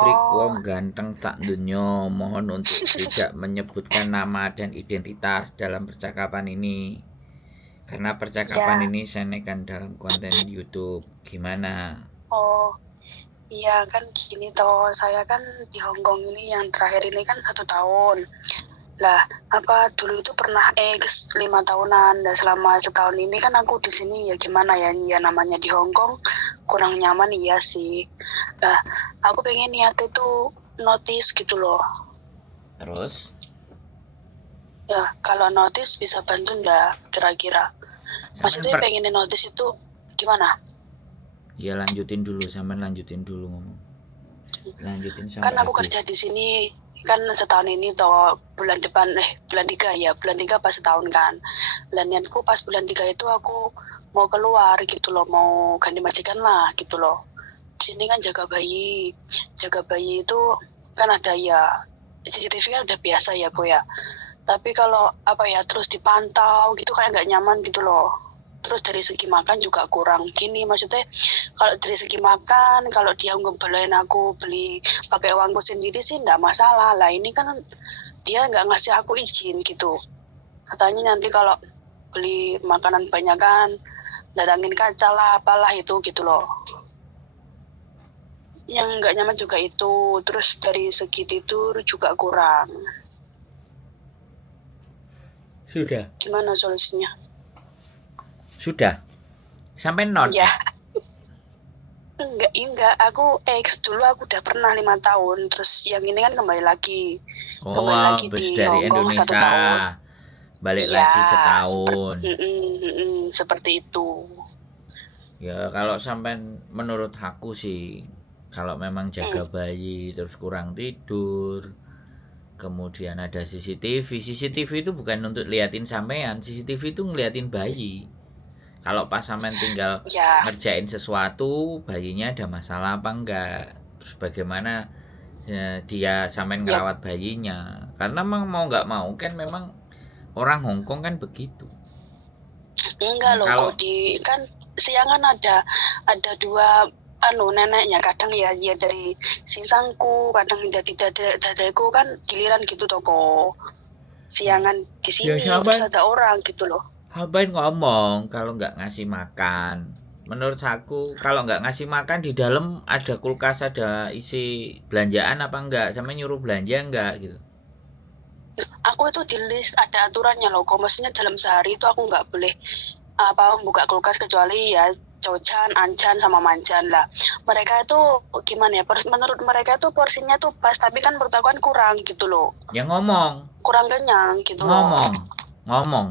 Trik wong Oh, ganteng sak donya, mohon untuk tidak menyebutkan nama dan identitas dalam percakapan ini. Karena percakapan ya. ini saya naikkan dalam konten YouTube. Gimana? Oh, iya kan gini toh. Saya kan di Hong Kong ini yang terakhir ini kan 1 tahun. Lah, apa dulu itu pernah X 5 tahunan. Dan selama setahun ini kan aku di sini ya gimana ya, ya namanya di Hong Kong kurang nyaman iya sih. Lah, aku pengen niat itu notice gitu loh. Terus? Ya, kalau notice bisa bantu nggak kira-kira? Sampean Maksudnya pengen notice itu gimana? Ya lanjutin dulu, sampean lanjutin dulu ngomong. Lanjutin Kan sampai aku habis. kerja di sini kan setahun ini toh bulan depan bulan 3 ya bulan 3 pas setahun kan. Dan niatku pas bulan 3 itu aku mau keluar gitu loh, mau ganti majikan lah gitu loh. Di sini kan jaga bayi itu kan ada ya CCTV kan udah biasa ya kok ya. Tapi kalau apa ya terus dipantau gitu kayak nggak nyaman gitu loh. Terus dari segi makan juga kurang gini, maksudnya kalau dari segi makan kalau dia ngebelain aku beli pakai uangku sendiri sih nggak masalah lah. Ini kan dia nggak ngasih aku izin gitu, katanya nanti kalau beli makanan banyak kan datangin kaca lah apalah itu gitu loh. Yang nggak nyaman juga itu, terus dari segi tidur juga kurang. Sudah. Gimana solusinya? Sudah. Sampai non Ya enggak, aku dulu aku udah pernah 5 tahun, terus yang ini kan kembali Oh, lagi bus di dari Hong Kong satu Indonesia. tahun Balik Ya, lagi setahun. seperti itu. Ya kalau sampai menurut aku sih, kalau memang jaga Mm, bayi terus kurang tidur, kemudian ada CCTV. CCTV itu bukan untuk liatin sampean, CCTV itu ngeliatin bayi. Kalau pas sampean tinggal ya, ngerjain sesuatu, bayinya ada masalah apa enggak? Terus bagaimana ya, dia sampean ya ngerawat bayinya? Karena memang mau nggak mau kan memang orang Hongkong kan begitu. enggak loh kok Kalau kan siangan ada dua neneknya kadang ya ya dari sisangku kadang dari dadaku kan giliran gitu toko siangan di ya sini terus sampean ada orang gitu loh. Ngapain ngomong kalau nggak ngasih makan? Menurut aku kalau nggak ngasih makan di dalam ada kulkas, ada isi belanjaan apa enggak? Sama nyuruh belanja enggak gitu. Aku itu di list ada aturannya loh kok, maksudnya dalam sehari itu aku nggak boleh apa buka kulkas kecuali ya Cocan, Ancan sama Mancan lah. Mereka itu gimana ya? Menurut mereka itu porsinya tuh pas, tapi kan menurut aku kan kurang gitu loh. Ya ngomong, Kurang kenyang gitu loh. ngomong, ngomong.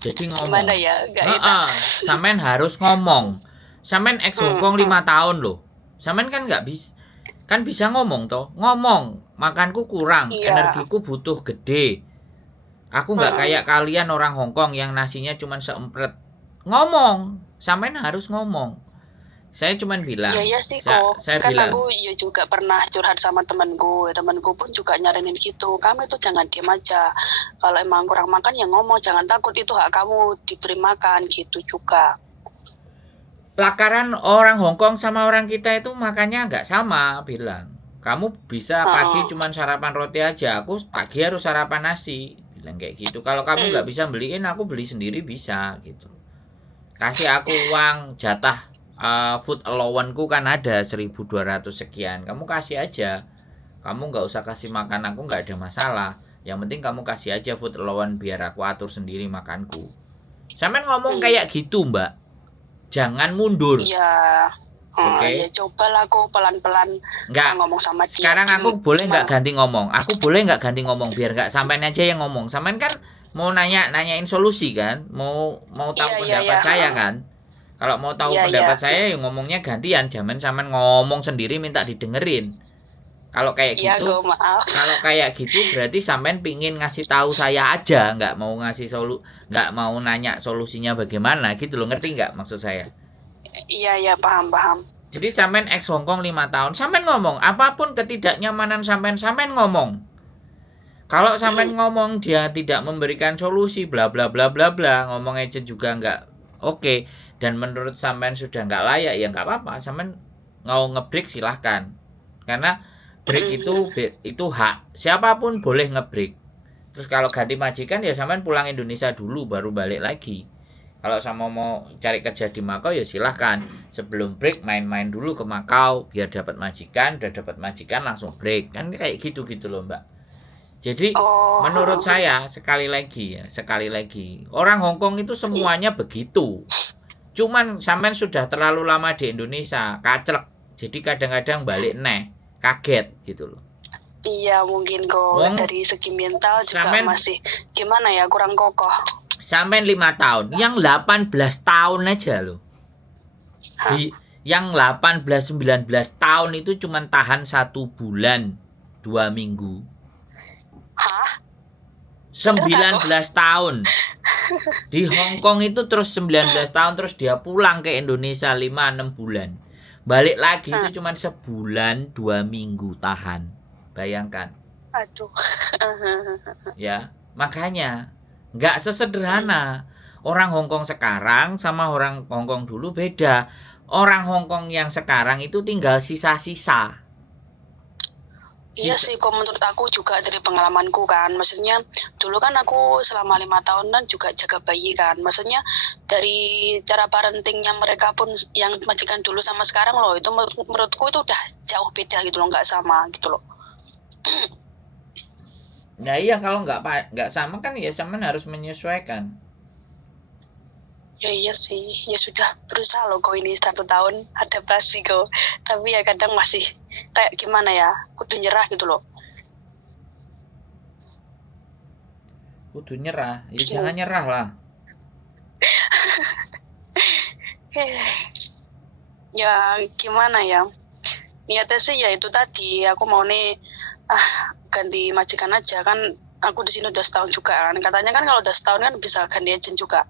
Jadi ngomong. Gimana ya? Gak enak. Heeh, sampean harus ngomong. Sampean ex Hmm, Hongkong hmm, 5 tahun loh. Sampean kan nggak bisa kan bisa ngomong toh. Ngomong, makanku kurang, iya. energiku butuh gede. Aku nggak Hmm. kayak kalian orang Hongkong yang nasinya cuma seempret. Ngomong, sampean harus ngomong. Saya cuma Iya bilang, ya sih kok. saya Kan aku bilang, ya juga pernah curhat sama temanku. Temanku pun juga nyaranin gitu. Kamu itu jangan diam aja. Kalau emang kurang makan ya ngomong, jangan takut itu hak kamu diberi makan gitu juga. lakaran orang Hongkong sama orang kita itu makannya nggak sama, bilang. Kamu bisa pagi Heeh. cuma sarapan roti aja, aku pagi harus sarapan nasi. Bilang kayak gitu. Kalau kamu nggak Hmm. bisa beliin, aku beli sendiri bisa gitu. Kasih aku uang jatah food allowance ku kan ada 1.200 sekian. Kamu kasih aja. Kamu nggak usah kasih makan aku nggak ada masalah. Yang penting kamu kasih aja food allowance biar aku atur sendiri makanku. Sampai ngomong Hmm. kayak gitu mbak. Jangan mundur. Ya, ya Oke? cobalah aku pelan-pelan Nggak. ngomong sama dia. Sekarang aku boleh nggak Gimana? ganti ngomong? Aku boleh nggak ganti ngomong biar nggak sampean aja yang ngomong. Sampean kan mau nanyain solusi kan? Mau Iya, tahu iya, iya. pendapat saya kan? Kalau mau tahu Iya, iya. pendapat saya ya ngomongnya gantian, jangan sampean ngomong sendiri minta didengerin. Kalau kayak Iya, gitu, gue maaf. kalau kayak gitu berarti sampean pingin ngasih tahu saya aja, nggak mau nanya solusinya bagaimana gitu loh, ngerti nggak maksud saya? Iya, iya, paham, paham. Jadi sampean ex Hongkong 5 tahun, sampean ngomong apapun ketidaknyamanan sampean ngomong. Kalau sampean Hmm. ngomong dia tidak memberikan solusi bla bla bla bla bla, ngomong aja juga nggak oke dan menurut sampean sudah nggak layak ya nggak apa-apa, sampean mau ngebreak silahkan. Karena break itu hak. Siapapun boleh ngebreak. Terus kalau ganti majikan ya sampean pulang Indonesia dulu baru balik lagi. Kalau sama mau cari kerja di Makau ya silahkan. Sebelum break main-main dulu ke Makau biar dapat majikan, udah dapat majikan langsung break. Kan kayak gitu-gitu loh, Mbak. Jadi menurut saya sekali lagi orang Hongkong itu semuanya begitu. Cuman sampean sudah terlalu lama di Indonesia, kacrek. Jadi kadang-kadang balik kaget gitu loh. Iya mungkin kok dari segi mental juga masih gimana ya, kurang kokoh. Sampai 5 tahun, yang 18 tahun aja loh. Yang 18-19 tahun itu cuma tahan 1 bulan 2 minggu. Hah? 19 tahun. Di Hong Kong itu terus 19 tahun terus dia pulang ke Indonesia 5-6 bulan. Balik lagi itu cuma sebulan 2 minggu tahan. Bayangkan. Aduh. Ya, makanya nggak sesederhana. Orang Hongkong sekarang sama orang Hongkong dulu beda. Orang Hongkong yang sekarang itu tinggal sisa-sisa. Iya sih, kok menurut aku juga dari pengalamanku kan. Maksudnya dulu kan aku selama 5 tahunan juga jaga bayi kan. Maksudnya dari cara parentingnya mereka pun yang majikan dulu sama sekarang loh, itu menurutku itu udah jauh beda gitu loh, nggak sama gitu loh. Nah iya, kalau nggak sama kan ya sampean harus menyesuaikan. Ya iya sih, ya sudah berusaha loh kok ini 1 tahun adaptasi kok. Tapi ya kadang masih kayak gimana ya, kudu nyerah gitu loh. Kudu nyerah, ya jangan nyerah lah. Ya gimana ya, niatnya sih ya itu tadi, aku mau nih ganti majikan aja kan. Aku di sini udah setahun juga kan, katanya kan kalau udah setahun kan bisa ganti agent juga.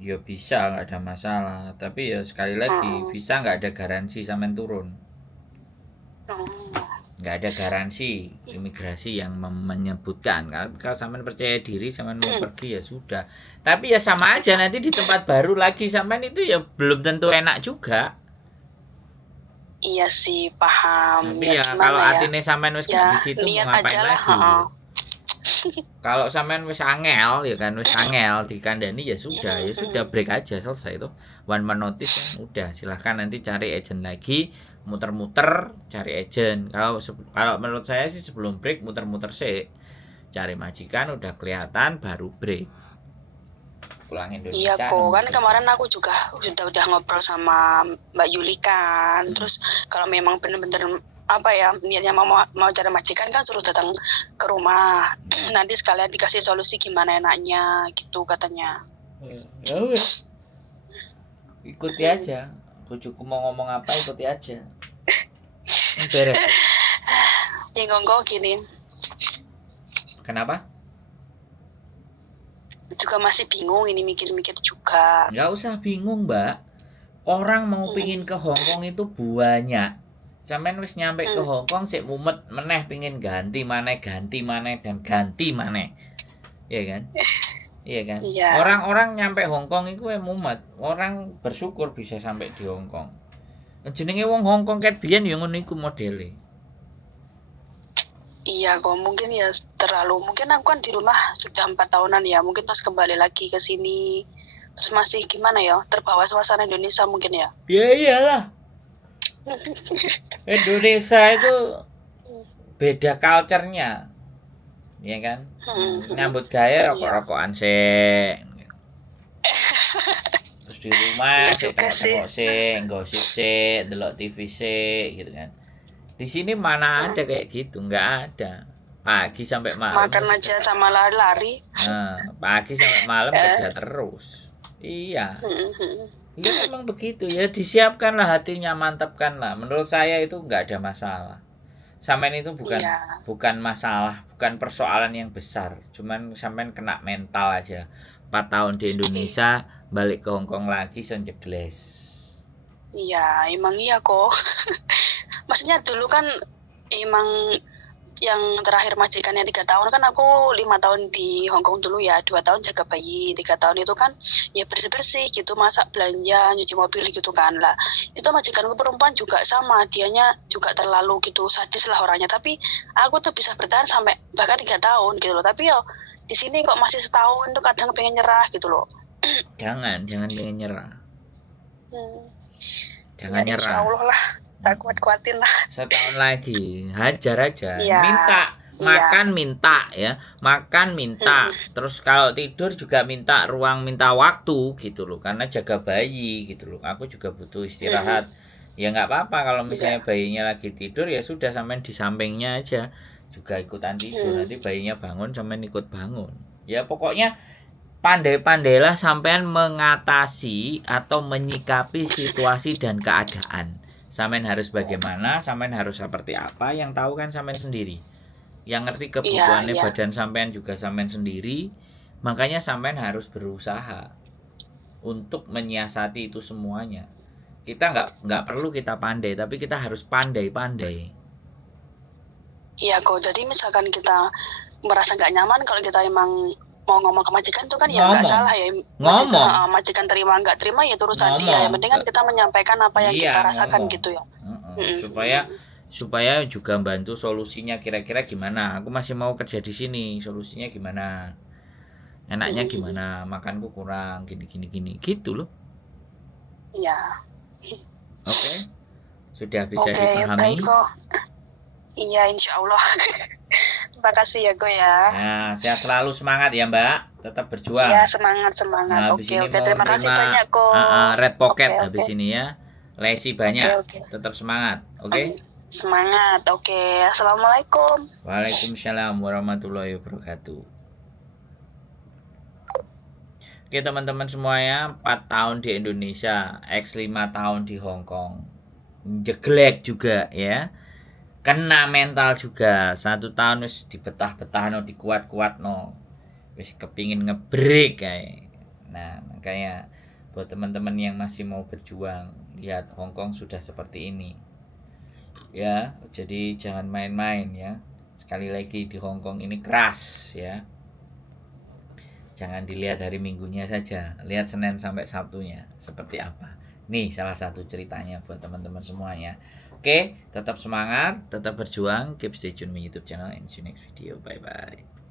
Ya bisa, nggak ada masalah. Tapi ya sekali lagi bisa nggak ada garansi sampean turun. Nggak ada garansi imigrasi yang menyebutkan. Kalau sampean percaya diri sampean mau pergi ya sudah. Tapi ya sama aja nanti di tempat baru lagi sampean itu ya belum tentu enak juga. Iya sih, paham. Tapi ya kalau atine sampean wis di situ mau ngapain lagi? Kalau sampean wis angel ya kan, wis angel dikandani ya sudah break aja, selesai itu. 1 month notice kan udah, silahkan nanti cari agent lagi, muter-muter cari agent. Kalau menurut saya sih sebelum break muter-muter sih. Cari majikan udah kelihatan baru break. Pulang Indonesia. Iya kok, kan kemarin aku juga udah ngobrol sama Mbak Yuli kan. Terus kalau memang bener-bener niatnya mau cari majikan kan suruh datang ke rumah. Nanti sekalian dikasih solusi gimana enaknya gitu katanya. Ya wes, ikuti aja. Bujuku mau ngomong apa ikuti aja. Beres. Bingung kok gini. Kenapa? Juga masih bingung ini, mikir-mikir juga. Nggak usah bingung, Mbak. Orang mau pingin ke Hongkong itu banyak. Sampeyan wis nyampe ke Hongkong sik mumet meneh pingin ganti maneh dan ganti maneh. Iya kan? Iya kan? Iya. Orang-orang nyampe Hongkong itu mumet. Orang bersyukur bisa sampai di Hongkong. Jenenge wong Hongkong ket biyen ya ngono iku modele. Iya kok, mungkin ya mungkin aku kan di rumah sudah 4 tahunan ya, mungkin terus kembali lagi ke sini terus masih gimana ya, terbawa suasana Indonesia mungkin ya. Ya iyalah. Indonesia itu beda culture-nya. Iya kan? Nyambut gaya rokok-rokokan sih. Terus di rumah tengok sih, gosip sih, delok TV sih gitu kan. Di sini mana ada kayak gitu, nggak ada. Pagi sampai malam. Makan aja sama lari-lari. Nah, pagi sampai malam kerja terus. Iya. Ya memang begitu ya, disiapkanlah hatinya, mantapkanlah. Menurut saya itu nggak ada masalah. Sampean itu bukan masalah, bukan persoalan yang besar. Cuman sampean kena mental aja. 4 tahun di Indonesia, balik ke Hongkong lagi senjegles. Iya, emang iya kok. Maksudnya dulu kan emang yang terakhir majikan yang 3 tahun kan aku 5 tahun di Hong Kong dulu ya, 2 tahun jaga bayi, 3 tahun itu kan ya bersih-bersih gitu, masak, belanja, nyuci mobil gitu kan. Lah, itu majikanku perempuan juga sama, dianya juga terlalu gitu sadis lah orangnya. Tapi aku tuh bisa bertahan sampai bahkan 3 tahun gitu loh. Tapi yo di sini kok masih setahun tuh kadang pengen nyerah gitu loh. Jangan pengen nyerah. Hmm. Jangan Ya insya nyerah. Allah lah, tak kuat-kuatin lah. Setahun lagi, hajar aja. Iya. Minta Iya. makan minta ya, makan minta. Terus kalau tidur juga minta ruang, minta waktu gitu loh. Karena jaga bayi gitu loh. Aku juga butuh istirahat. Ya nggak apa-apa kalau misalnya Iya. bayinya lagi tidur ya sudah sampean di sampingnya aja juga ikutan tidur. Nanti bayinya bangun sampean ikut bangun. Ya pokoknya pandai-pandailah sampean mengatasi atau menyikapi situasi dan keadaan. Sampean harus bagaimana, sampean harus seperti apa, yang tahu kan sampean sendiri. Yang ngerti kebutuhannya Iya. badan sampean juga sampean sendiri. Makanya sampean harus berusaha untuk menyiasati itu semuanya. Kita nggak perlu kita pandai, tapi kita harus pandai-pandai. Iya kok, jadi misalkan kita merasa nggak nyaman kalau kita emang mau ngomong ke majikan itu kan ya nggak Ngomong. salah ya. Ngomong. Majikan terima nggak terima ya urusan dia. Yang Ngomong. penting kan kita menyampaikan apa yang Iya, kita rasakan ngomong. gitu ya. Supaya juga bantu solusinya kira-kira gimana. Aku masih mau kerja di sini, solusinya gimana? Enaknya gimana? Makanku kurang gini gitu loh. Iya. Oke. Sudah bisa Oke, dipahami? baik kok. Iya, insya Allah. Terima kasih ya Go ya. Ya, sehat selalu, semangat ya Mbak. Tetap berjuang. Iya, semangat. Nah, habis ini Oke, mau terima kasih terima banyak kok. red pocket Oke. habis ini ya. Lesi banyak. Oke. Tetap semangat, oke? Semangat. Oke. Assalamualaikum. Waalaikumsalam warahmatullahi wabarakatuh. Oke teman-teman semuanya, 4 tahun di Indonesia, X 5 tahun di Hong Kong. Jeglek juga ya. Kena mental juga. 1 tahun wis dibetah-betah no, dikuat-kuat no. Wis kepingin ngebreak kayak. Nah, makanya buat teman-teman yang masih mau berjuang, lihat Hong Kong sudah seperti ini. Ya, jadi jangan main-main ya. Sekali lagi di Hong Kong ini keras ya. Jangan dilihat hari Minggunya saja, lihat Senin sampai Sabtunya seperti apa. Nih salah satu ceritanya buat teman-teman semuanya. Oke, tetap semangat, tetap berjuang, keep stay tune my YouTube channel and see you next video. Bye bye.